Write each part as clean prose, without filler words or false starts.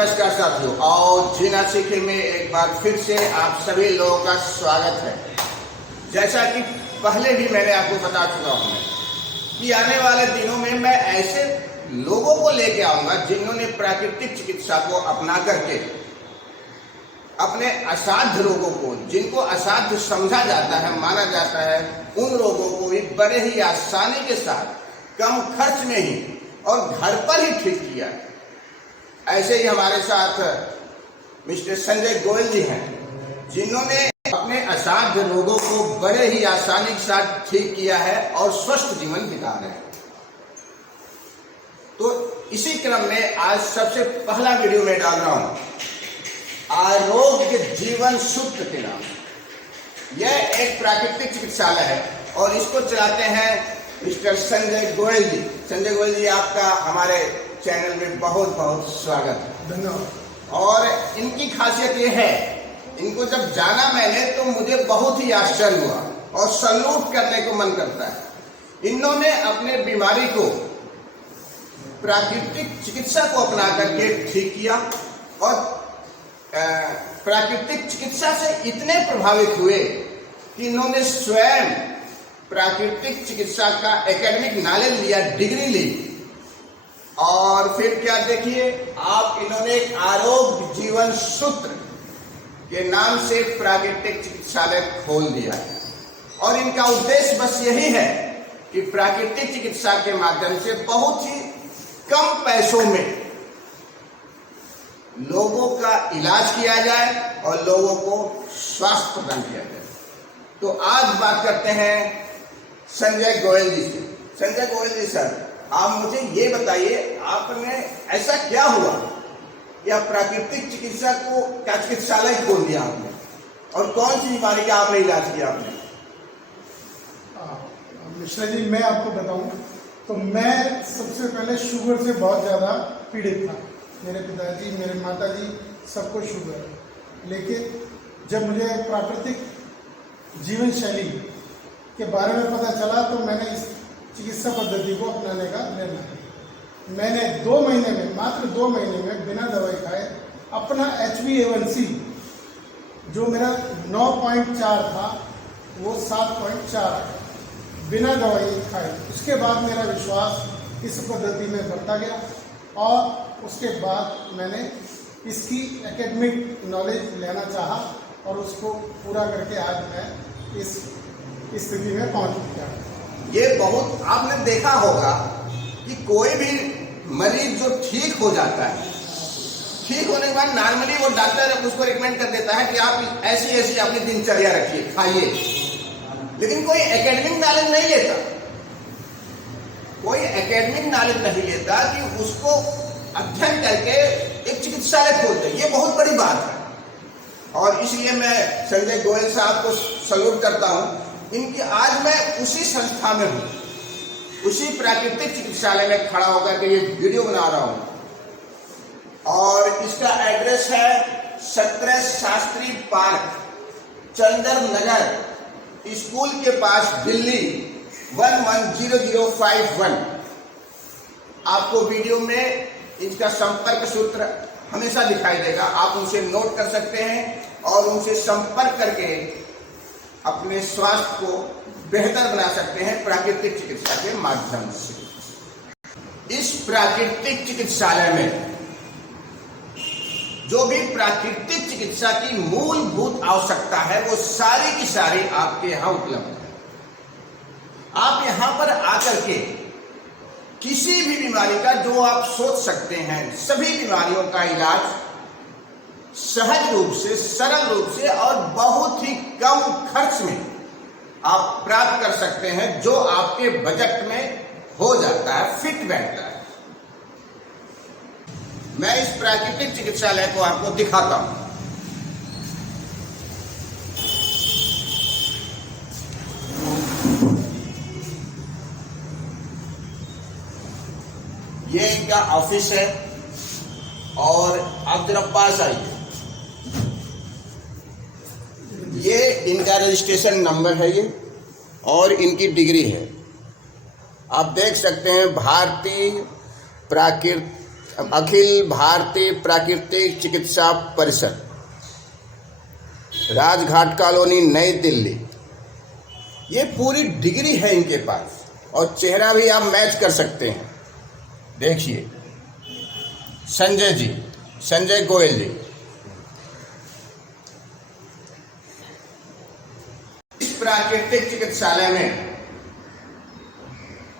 नमस्कार साथियों, और जीना सीखे में एक बार फिर से आप सभी लोगों का स्वागत है। जैसा कि पहले भी मैंने आपको बता चुका हूँ कि आने वाले दिनों में मैं ऐसे लोगों को लेके आऊंगा जिन्होंने प्राकृतिक चिकित्सा को अपना करके अपने असाध्य रोगों को, जिनको असाध्य समझा जाता है, माना जाता है, उन रोगों को भी बड़े ही आसानी के साथ कम खर्च में ही और घर पर ही ठीक किया है। ऐसे ही हमारे साथ मिस्टर संजय गोयल जी हैं, जिन्होंने अपने असाध्य रोगों को बड़े ही आसानी के साथ ठीक किया है और स्वस्थ जीवन बिता रहे हैं। तो इसी क्रम में आज सबसे पहला वीडियो में डाल रहा हूं आरोग्य जीवन सूत्र के नाम। यह एक प्राकृतिक चिकित्सालय है और इसको चलाते हैं मिस्टर संजय गोयल जी। संजय गोयल जी, आपका हमारे चैनल में बहुत बहुत स्वागत है। धन्यवाद। और इनकी खासियत ये है, इनको जब जाना मैंने तो मुझे बहुत ही आश्चर्य हुआ और सैल्यूट करने को मन करता है। इन्होंने अपने बीमारी को प्राकृतिक चिकित्सा को अपना करके ठीक किया और प्राकृतिक चिकित्सा से इतने प्रभावित हुए कि इन्होंने स्वयं प्राकृतिक चिकित्सा का एकेडमिक नॉलेज लिया, डिग्री ली, और फिर क्या देखिए आप, इन्होंने एक आरोग्य जीवन सूत्र के नाम से प्राकृतिक चिकित्सालय खोल दिया है। और इनका उद्देश्य बस यही है कि प्राकृतिक चिकित्सा के माध्यम से बहुत ही कम पैसों में लोगों का इलाज किया जाए और लोगों को स्वास्थ्य प्रदान किया जाए। तो आज बात करते हैं संजय गोयल जी से। संजय गोयल जी सर, आप मुझे ये बताइए, आपने ऐसा क्या हुआ कि आप प्राकृतिक चिकित्सा को क्या चिकित्सालय खोल दिया आपने, और कौन सी बीमारी का आपने इलाज किया आपने? मिश्रा जी, मैं आपको बताऊं तो मैं सबसे पहले शुगर से बहुत ज़्यादा पीड़ित था। मेरे पिताजी, मेरे माताजी, सबको शुगर है। लेकिन जब मुझे प्राकृतिक जीवन शैली के बारे में पता चला तो मैंने इस चिकित्सा पद्धति को अपनाने का निर्णय लिया। मैंने 2 महीने में, मात्र 2 महीने में बिना दवाई खाए अपना HbA1c जो मेरा 9.4 था वो 7.4 है, बिना दवाई खाए। उसके बाद मेरा विश्वास इस पद्धति में बढ़ता गया और उसके बाद मैंने इसकी एकेडमिक नॉलेज लेना चाहा और उसको पूरा करके आज मैं इस स्थिति में पहुंच गया। ये बहुत आपने देखा होगा कि कोई भी मरीज जो ठीक हो जाता है, ठीक होने के बाद नॉर्मली वो डॉक्टर उसको रिकमेंड कर देता है कि आप ऐसी ऐसी अपनी दिनचर्या रखिए, खाइए, लेकिन कोई एकेडमिक नॉलेज नहीं लेता। कोई एकेडमिक नॉलेज नहीं लेता कि उसको अध्ययन करके एक चिकित्सालय खोल दे। ये बहुत बड़ी बात है और इसलिए मैं संजय गोयल साहब को सैल्यूट करता हूँ। इनकी आज मैं उसी संस्था में हूँ, उसी प्राकृतिक चिकित्सालय में खड़ा होकर के ये वीडियो बना रहा हूँ। और इसका एड्रेस है 17 शास्त्री पार्क, चंदर नगर स्कूल के पास, दिल्ली 110051। आपको वीडियो में इसका संपर्क सूत्र हमेशा दिखाई देगा, आप उनसे नोट कर सकते हैं और उनसे संपर्क करके अपने स्वास्थ्य को बेहतर बना सकते हैं प्राकृतिक चिकित्सा के माध्यम से। इस प्राकृतिक चिकित्सालय में जो भी प्राकृतिक चिकित्सा की मूलभूत आवश्यकता है वो सारी की सारी आपके यहाँ उपलब्ध है। आप यहाँ पर आकर के किसी भी बीमारी का जो आप सोच सकते हैं, सभी बीमारियों का इलाज सहज रूप से, सरल रूप से और बहुत ही कम खर्च में आप प्राप्त कर सकते हैं, जो आपके बजट में हो जाता है, फिट बैठता है। मैं इस प्राकृतिक चिकित्सालय को आपको दिखाता हूं। ये इनका ऑफिस है और आप जरा पास आइए। ये इनका रजिस्ट्रेशन नंबर है ये, और इनकी डिग्री है। आप देख सकते हैं भारतीय अखिल भारतीय प्राकृतिक चिकित्सा परिषद, राजघाट कॉलोनी, नई दिल्ली। ये पूरी डिग्री है इनके पास और चेहरा भी आप मैच कर सकते हैं। देखिए संजय जी, संजय गोयल जी। इस प्राकृतिक चिकित्सालय में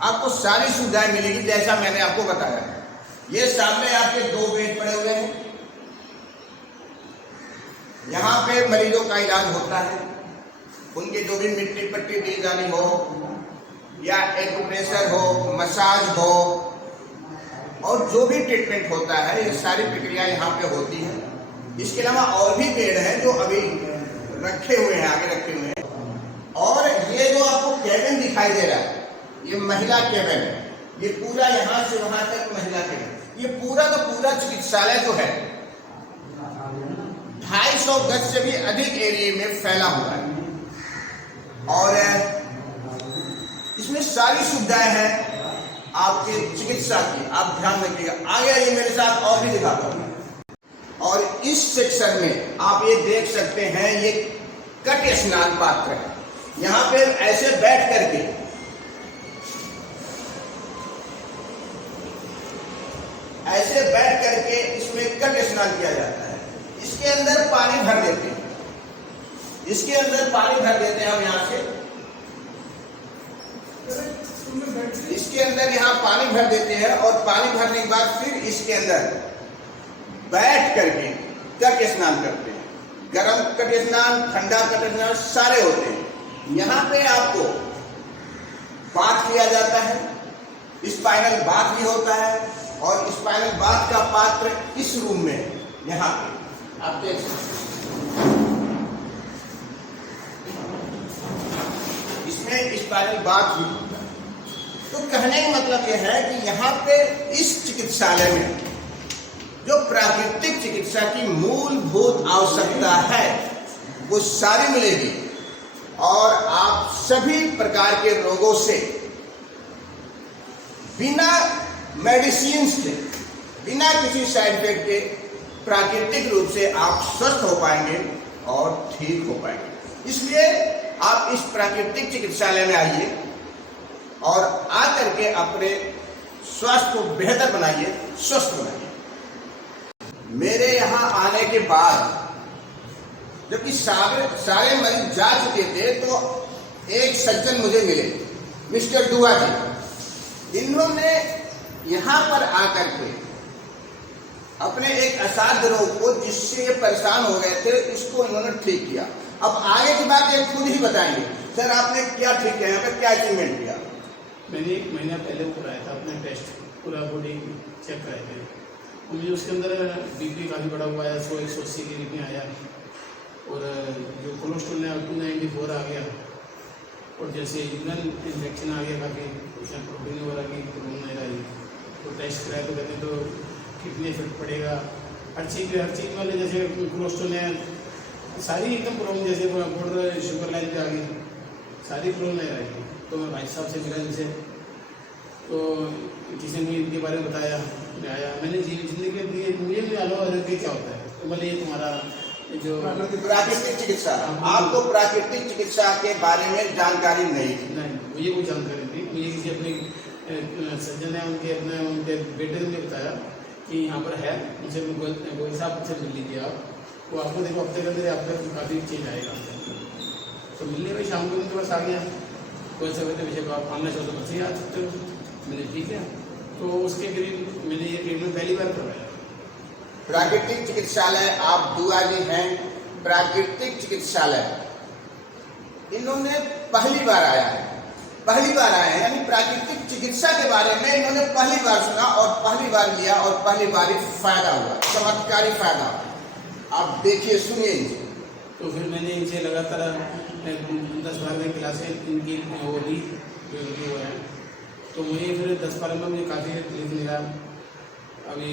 आपको सारी सुविधाएं मिलेगी जैसा मैंने आपको बताया। ये सामने आपके 2 बेड पड़े हुए हैं। यहाँ पे मरीजों का इलाज होता है। उनकी जो भी मिट्टी पट्टी दी जानी हो या एक्यूप्रेशर हो, मसाज हो और जो भी ट्रीटमेंट होता है, ये सारी प्रक्रिया यहाँ पे होती है। इसके अलावा और भी बेड हैं जो अभी रखे हुए हैं, आगे रखे हुए हैं। और ये जो आपको केबिन दिखाई दे रहा है, ये महिला केबिन है। ये पूरा यहाँ से वहां तक महिला केबिन। ये पूरा का पूरा चिकित्सालय जो है 250 गज से भी अधिक एरिया में फैला हुआ है और इसमें सारी सुविधाएं हैं आपके चिकित्सा की। आप ध्यान रखिएगा। आगे आइए मेरे साथ और भी दिखाता हूं। और इस सेक्शन में आप ये देख सकते हैं, ये कट स्नान पात्र है। यहाँ पे ऐसे बैठ करके इसमें कट स्नान किया जाता है। इसके अंदर पानी भर देते हैं, हम यहाँ से इसके अंदर यहाँ पानी भर देते हैं और पानी भरने के बाद फिर इसके अंदर बैठ करके कट स्नान करते हैं। गर्म कट स्नान, ठंडा कट स्नान सारे होते हैं। यहाँ पे आपको बाथ किया जाता है, स्पाइनल बाथ भी होता है और स्पाइनल बाथ का पात्र इस रूम में यहाँ पे आप देख सकते हैं। इसमें स्पाइनल बाथ भी होता है। तो कहने का मतलब यह है कि यहाँ पे इस चिकित्सालय में जो प्राकृतिक चिकित्सा की मूलभूत आवश्यकता है वो सारी मिलेगी और आप सभी प्रकार के रोगों से बिना मेडिसिन के, बिना किसी साइड इफेक्ट के प्राकृतिक रूप से आप स्वस्थ हो पाएंगे और ठीक हो पाएंगे। इसलिए आप इस प्राकृतिक चिकित्सालय में आइए और आकर के अपने स्वास्थ्य को बेहतर बनाइए, स्वस्थ बनाइए। मेरे यहाँ आने के बाद जबकि सारे मरीज जा चुके थे तो एक सज्जन मुझे मिले, मिस्टर दुआ जी। इन्होंने यहाँ पर आकर के अपने एक असाध्य रोग को, जिससे ये परेशान हो गए थे, इसको इन्होंने ठीक किया। अब आगे की बात ये खुद ही बताएंगे। सर आपने क्या ठीक किया, यहाँ पे क्या अचीवमेंट किया? मैंने 1 महीना पहले वो कराया था अपना टेस्ट, पूरा बॉडी चेक कराए थे। मुझे उसके अंदर बीपी काफ़ी बड़ा हुआ है, 100-180 के बीपी आया और जो कोलेस्ट्रॉल है 294 आ गया और जैसे यूरिन इन्फेक्शन आ गया काफ़ी, उसमें प्रोटीन वगैरह की प्रॉब्लम नहीं रही। तो टेस्ट कराया तो कहते तो कितने इफेक्ट पड़ेगा हर चीज़ वाले, जैसे कोलेस्ट्रॉल है सारी एकदम प्रॉब्लम, जैसे बॉर्डर शुगर लाइन पे आ गई, सारी प्रॉब्लम नहीं रहेगी। तो मैं भाई साहब से मिला जिनसे, तो किसी ने इनके बारे में बताया, आया मैंने जिंदगी दी, मुझे भी आलो आरोग्य क्या होता है। तो बोले ये तुम्हारा जो प्राकृतिक चिकित्सा, आपको प्राकृतिक चिकित्सा के बारे में जानकारी नहीं थी? नहीं, मुझे कोई जानकारी नहीं। मुझे किसी अपने सज्जन है, उनके बेटे ने मुझे बताया कि यहाँ पर है, मुझे गोयल साहब से मिल लीजिए आप, वो आपको देखो हफ्ते के अंदर आपका काफ़ी चेंज आएगा। तो मिलने में शाम को उनके पास आ गया, कोई सा कहते विषय को आप आना चाहो तो बच्चे आ सकते हो। मैंने ठीक है, तो उसके करीब मैंने ये ट्रीटमेंट पहली बार करवाया। प्राकृतिक चिकित्सालय, आप दुआ जी हैं, प्राकृतिक चिकित्सालय इन्होंने पहली बार आए हैं, यानी प्राकृतिक चिकित्सा के बारे में इन्होंने पहली बार सुना और पहली बार लिया और पहली बार ही फायदा हुआ, चमत्कारी फायदा। आप देखिए, सुनिए इनसे। तो फिर मैंने इनसे लगातार 10-12 क्लासें इनकी वो ली जो है, तो मुझे फिर 10-12 में मुझे काफ़ी रिलीफ मिला। अभी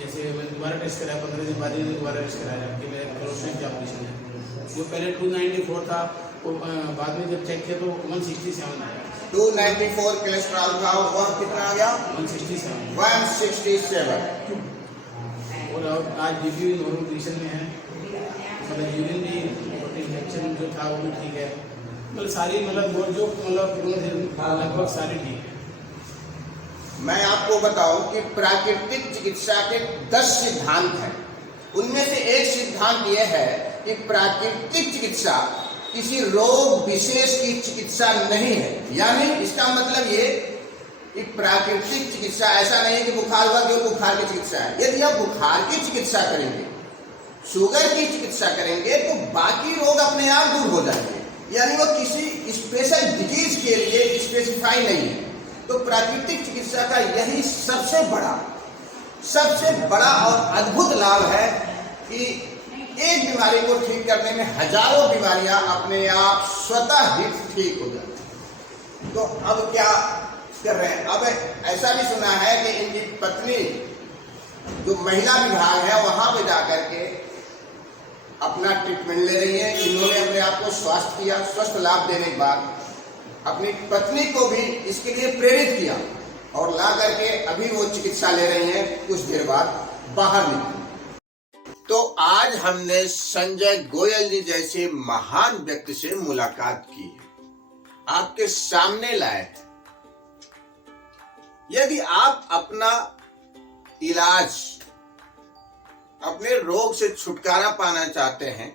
जैसे मैं दोबारा टेस्ट कराया, 15 दिन बाद ही दोबारा टेस्ट कराया कि मेरा कोलेस्ट्रॉल की ऑपरेशन है। वो पहले 294 था बाद में जब चेक किया तो 167 आया। 294 कोलेस्ट्रॉल था और कितना आ गया? 167। 167। और अब आज बीपी भी नॉर्मल कंडीशन में है, मतलब यूरिन भी इंजेक्शन जो था वो भी ठीक है, मतलब सारी मतलब जो लगभग सारी ठीक है। मैं आपको बताऊं कि प्राकृतिक चिकित्सा के 10 सिद्धांत हैं। उनमें से एक सिद्धांत यह है कि प्राकृतिक चिकित्सा किसी रोग विशेष की चिकित्सा नहीं है। यानी इसका मतलब ये कि प्राकृतिक चिकित्सा ऐसा नहीं है कि बुखार हुआ केवल बुखार की चिकित्सा है। यदि आप बुखार की चिकित्सा करेंगे, शुगर की चिकित्सा करेंगे तो बाकी रोग अपने आप दूर हो जाएंगे। यानी वो किसी स्पेशल डिजीज के लिए स्पेसिफाई नहीं है। तो प्राकृतिक चिकित्सा का यही सबसे बड़ा और अद्भुत लाभ है कि एक बीमारी को ठीक करने में हजारों बीमारियां अपने आप स्वतः ही ठीक हो जाती हैं। तो अब क्या कर रहे हैं? अब ऐसा भी सुना है कि इनकी पत्नी जो महिला विभाग है वहां पे जाकर के अपना ट्रीटमेंट ले रही है। इन्होंने अपने आप को स्वस्थ लाभ देने के बाद अपनी पत्नी को भी इसके लिए प्रेरित किया और ला करके अभी वो चिकित्सा ले रही हैं, कुछ देर बाद बाहर निकली। तो आज हमने संजय गोयल जी जैसे महान व्यक्ति से मुलाकात की है, आपके सामने लाए हैं। यदि आप अपना इलाज, अपने रोग से छुटकारा पाना चाहते हैं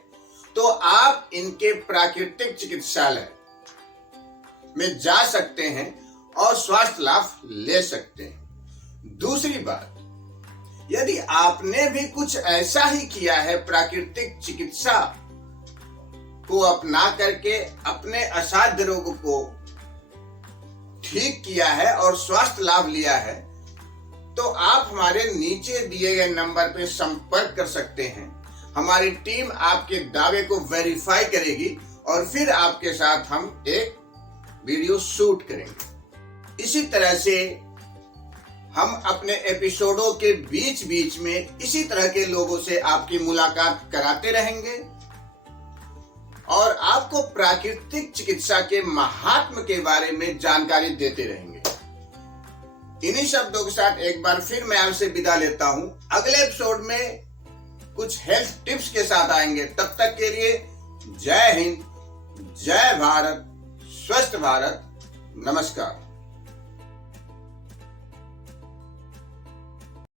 तो आप इनके प्राकृतिक चिकित्सालय में जा सकते हैं और स्वास्थ्य लाभ ले सकते हैं। दूसरी बात, यदि आपने भी कुछ ऐसा ही किया है, प्राकृतिक चिकित्सा को अपना करके अपने असाध्य रोग को ठीक किया है और स्वास्थ्य लाभ लिया है, तो आप हमारे नीचे दिए गए नंबर पर संपर्क कर सकते हैं। हमारी टीम आपके दावे को वेरीफाई करेगी और फिर आपके साथ हम एक वीडियो शूट करेंगे। इसी तरह से हम अपने एपिसोडों के बीच बीच में इसी तरह के लोगों से आपकी मुलाकात कराते रहेंगे और आपको प्राकृतिक चिकित्सा के महात्म के बारे में जानकारी देते रहेंगे। इन्हीं शब्दों के साथ एक बार फिर मैं आपसे विदा लेता हूं। अगले एपिसोड में कुछ हेल्थ टिप्स के साथ आएंगे। तब तक के लिए जय हिंद, जय भारत, स्वस्थ भारत, नमस्कार।